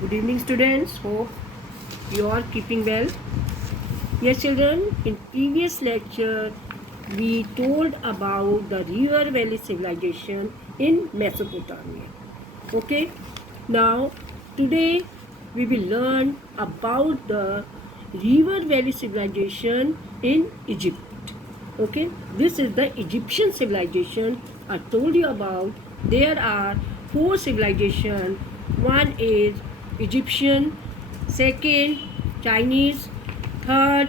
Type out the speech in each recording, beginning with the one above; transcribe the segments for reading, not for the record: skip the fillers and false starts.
Good evening, students. Hope you are keeping well. Yes, children, in previous lecture, we told about the River Valley civilization in Mesopotamia. Okay, now today we will learn about the River Valley civilization in Egypt. Okay, this is the Egyptian civilization I told you about. There are four civilizations. One is Egyptian, second Chinese, third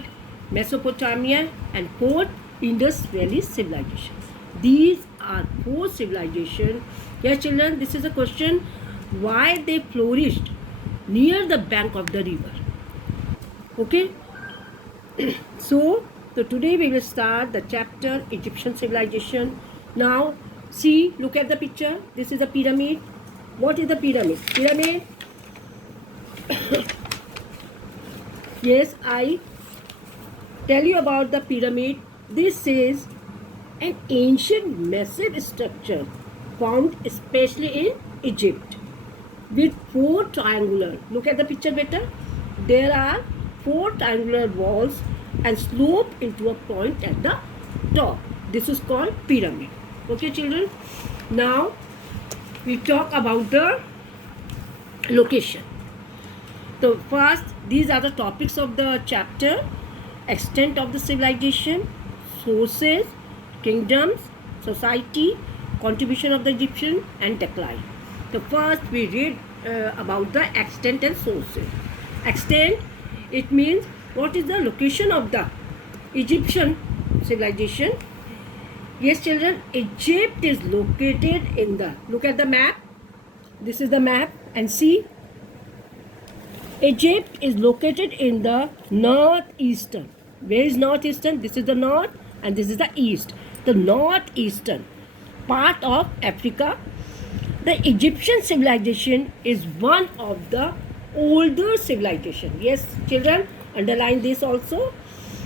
Mesopotamia, and fourth Indus Valley civilization. These are four civilizations. Yes, children, this is a question: why they flourished near the bank of the river? Okay, so today we will start the chapter Egyptian civilization. Now, see, look at the picture. This is a pyramid. What is the pyramid? Pyramid. Yes, I tell you about the pyramid. This is an ancient massive structure found especially in Egypt with four triangular. Look at the picture better. There are four triangular walls and slope into a point at the top. This is called pyramid. Okay, children. Now we talk about the location. So first, these are the topics of the chapter: extent of the civilization, sources, kingdoms, society, contribution of the Egyptian, and decline. So first, we read about the extent and sources. Extent, it means what is the location of the Egyptian civilization. Yes, children, Egypt is located in the, look at the map. This is the map, and see, Egypt is located in the northeastern. Where is northeastern? This is the north and this is the east. The northeastern part of Africa. The Egyptian civilization is one of the older civilization. Yes, children, underline this also.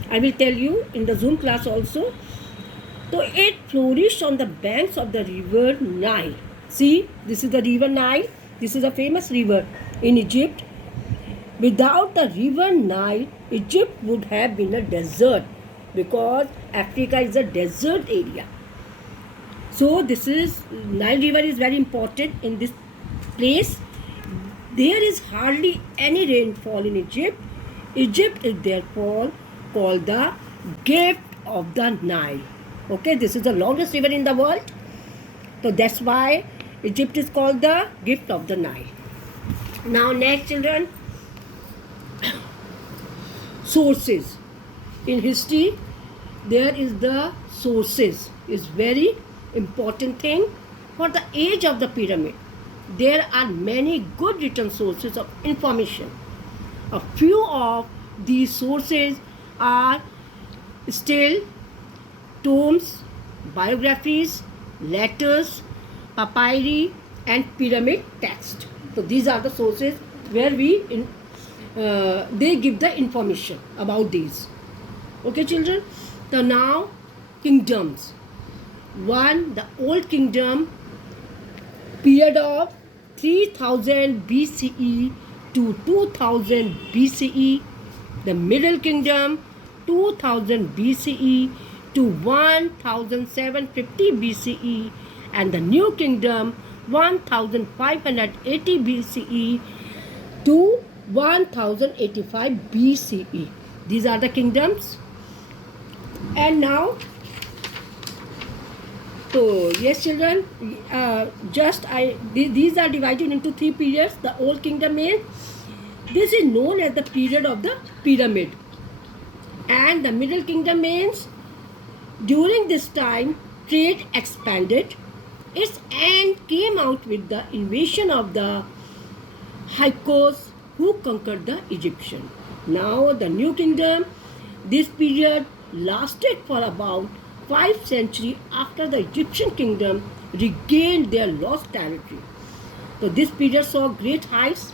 I will tell you in the Zoom class also. So it flourished on the banks of the river Nile. See, this is the river Nile. This is a famous river in Egypt. Without the river Nile, Egypt would have been a desert because Africa is a desert area. So this is, Nile river is very important in this place. There is hardly any rainfall in Egypt. Egypt is therefore called the gift of the Nile. Okay, this is the longest river in the world. So that's why Egypt is called the gift of the Nile. Now next, children, sources. In history, there is the sources is very important thing. For the age of the pyramid, there are many good written sources of information. A few of these sources are still tombs, biographies, letters, papyri, and pyramid text. So these are the sources where they give the information about these. Okay, children. So now, kingdoms. One, the old kingdom, period of 3000 BCE to 2000 BCE. The middle kingdom, 2000 BCE to 1750 BCE. And the new kingdom, 1580 BCE to 1085 BCE. These are the kingdoms. And now, so yes, children, these are divided into three periods. The old kingdom is, this is known as the period of the pyramid. And the middle kingdom means, during this time, trade expanded. Its end came out with the invasion of the Hyksos, who conquered the Egyptian. Now the new kingdom, this period lasted for about 5 centuries after the Egyptian kingdom regained their lost territory. So this period saw great heights